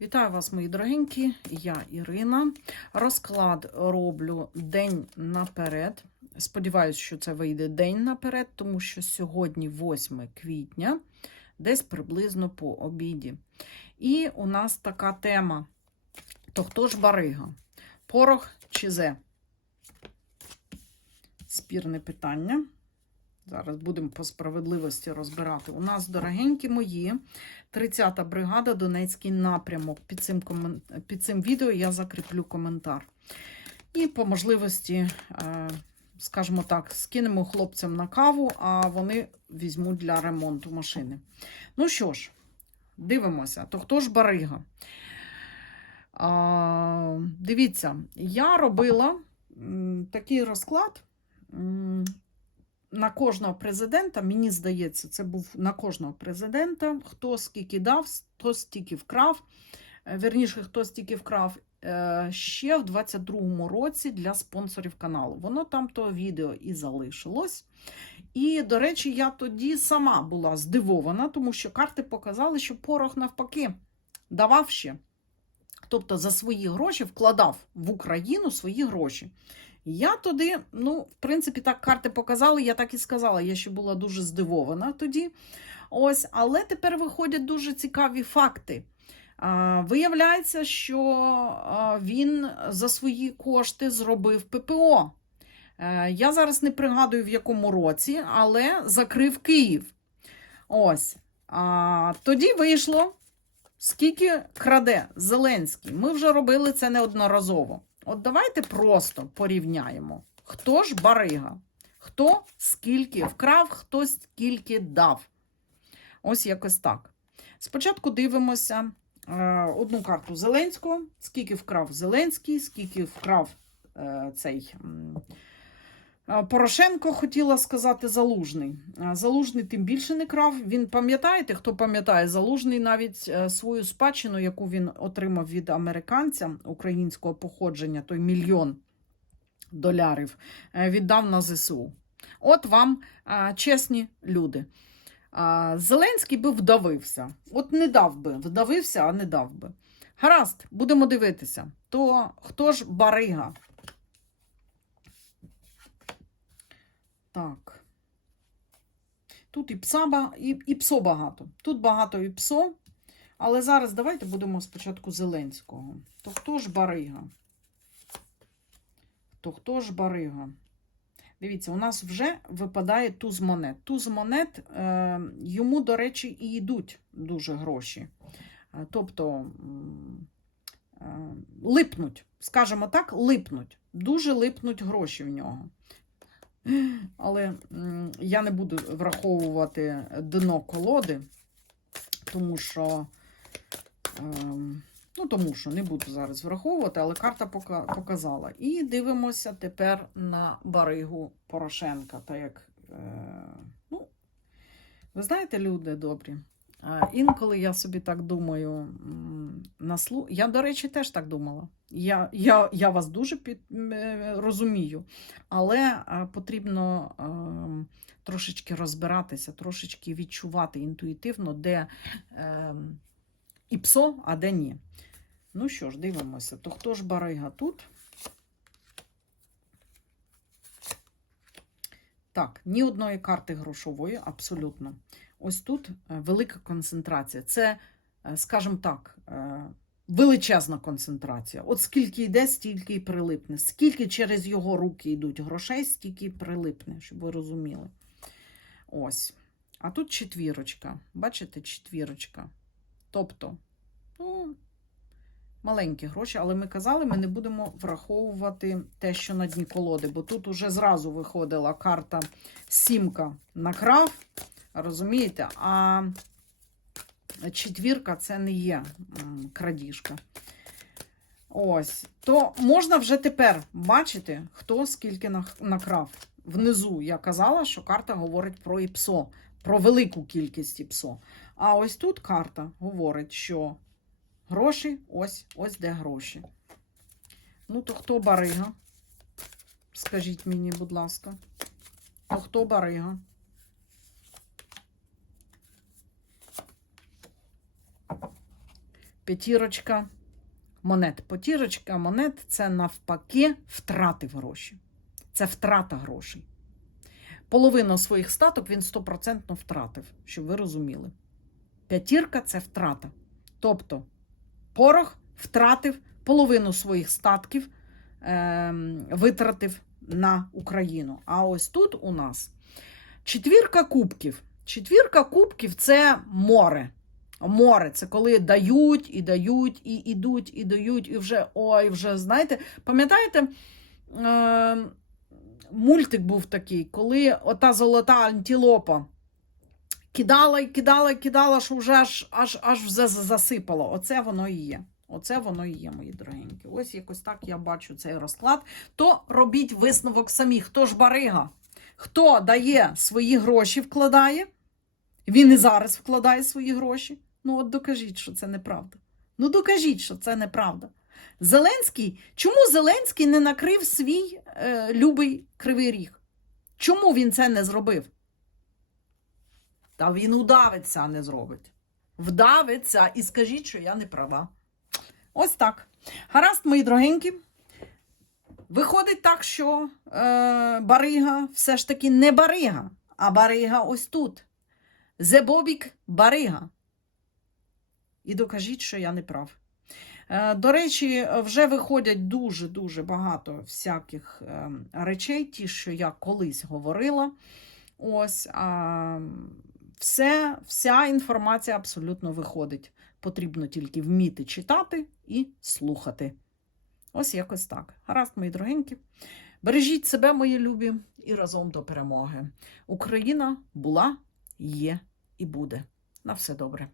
Вітаю вас, мої дорогенькі. Я Ірина. Розклад роблю день наперед. Сподіваюсь, що це вийде день наперед, тому що сьогодні 8 квітня, десь приблизно по обіді. І у нас така тема: то хто ж барига? Порох чи зе? Спірне питання. Зараз будемо по справедливості розбирати. У нас, дорогенькі мої, 30-та бригада Донецький напрямок. Під цим, комен... Під цим відео я закріплю коментар. І по можливості, е, скажімо так, скинемо хлопцям на каву, а вони візьмуть для ремонту машини. Ну що ж, дивимося, то хто ж барига? А, Дивіться, я робила такий розклад. На кожного президента, мені здається, це був на кожного президента, хто скільки дав, хто стільки вкрав. Е, Вірніше, хто стільки вкрав е, ще в 22-му році для спонсорів каналу. Воно там то відео і залишилось. І, до речі, я тоді сама була здивована, тому що карти показали, що порох навпаки давав ще. Тобто за свої гроші вкладав в Україну свої гроші. Я тоді, ну, в принципі, так карти показали, я так і сказала. Я ще була дуже здивована тоді. Ось, але тепер виходять дуже цікаві факти. А, виявляється, що він за свої кошти зробив ППО. Е, я зараз не пригадую, в якому році, але закрив Київ. Ось. А, тоді вийшло, скільки краде Зеленський. Ми вже робили це неодноразово. От давайте просто порівняємо, хто ж барига, хто скільки вкрав, хто скільки дав. Ось якось так. Спочатку дивимося е, одну карту Зеленського, скільки вкрав Зеленський, скільки вкрав е, цей Порошенко, хотіла сказати, Залужний. Залужний тим більше не крав. Він пам'ятаєте, хто пам'ятає, Залужний навіть е, свою спадщину, яку він отримав від американця українського походження, той мільйон долярів, е, віддав на ЗСУ. От вам чесні люди. Зеленський би вдавився. От не дав би, вдавився, а не дав би. Гаразд, будемо дивитися. То хто ж барига? Так. Тут і пса і, і псо багато. Тут багато і псо. Але зараз давайте будемо спочатку Зеленського. То хто ж барига? То хто ж барига? Дивіться, у нас вже випадає туз монет. Туз монет, е, йому, до речі, і йдуть дуже гроші. Е, Тобто е, липнуть, скажімо так, липнуть. Дуже липнуть гроші в нього. Але я не буду враховувати дно колоди, тому що. ем, Ну, тому що не буду зараз враховувати, але карта показала. І дивимося тепер на баригу Порошенка. Та як, е, ну, ви знаєте, люди добрі. Інколи я собі так думаю, на слу... я, до речі, теж так думала. Я, я, я вас дуже під, е, розумію, але е, потрібно е, трошечки розбиратися, трошечки відчувати інтуїтивно, де е, і псо, а де ні. Ну що ж, дивимося. То хто ж барига тут? Так, ні одної карти грошової, абсолютно. Ось тут е, велика концентрація. Це, скажімо так, е, величезна концентрація. От скільки йде, стільки і прилипне. Скільки через його руки йдуть грошей, стільки і прилипне, щоб ви розуміли. Ось. А тут четвірочка. Бачите, четвірочка. Тобто, ну, маленькі гроші, але ми казали, ми не будемо враховувати те, що на дні колоди, бо тут уже зразу виходила карта сімка накрав, розумієте? А четвірка це не є крадіжка. Ось, то можна вже тепер бачити, хто скільки накрав. Внизу я казала, що карта говорить про ІПСО, про велику кількість ІПСО. А ось тут карта говорить, що Гроші, ось, ось де гроші. Ну, то хто барига? Скажіть мені, будь ласка. То хто барига? П'ятірочка монет. П'ятірочка монет це навпаки втратив гроші. Це втрата грошей. Половину своїх статок він стопроцентно втратив, щоб ви розуміли. П'ятірка це втрата. Тобто порох втратив половину своїх статків, ем, витратив на Україну. А ось тут у нас четвірка кубків. Четвірка кубків це море. Море це коли дають і дають, і ідуть, і дають, і вже ой, вже знаєте, пам'ятаєте, е, мультик був такий, коли ота золота антилопа кидала і кидала, і кидала, що вже аж, аж, аж вже засипало. Оце воно і є. Оце воно і є, мої дорогенькі. Ось якось так я бачу цей розклад. То робіть висновок самі. Хто ж барига? Хто дає свої гроші, вкладає? Він і зараз вкладає свої гроші. Ну, от докажіть, що це неправда. Ну, докажіть, що це неправда. Зеленський, чому Зеленський не накрив свій е, любий кривий ріг? Чому він це не зробив? Та він удавиться, а не зробить. Вдавиться і скажіть, що я не права. Ось так. Гаразд, мої дорогенькі. Виходить так, що е, барига все ж таки не барига, а барига ось тут. Зебобік барига. І докажіть, що я не прав. Е, До речі, вже виходять дуже-дуже багато всяких е, речей, ті, що я колись говорила. Ось все, вся інформація абсолютно виходить. Потрібно тільки вміти читати і слухати. Ось якось так. Гаразд, мої дорогенькі. Бережіть себе, мої любі, і разом до перемоги. Україна була, є і буде. На все добре.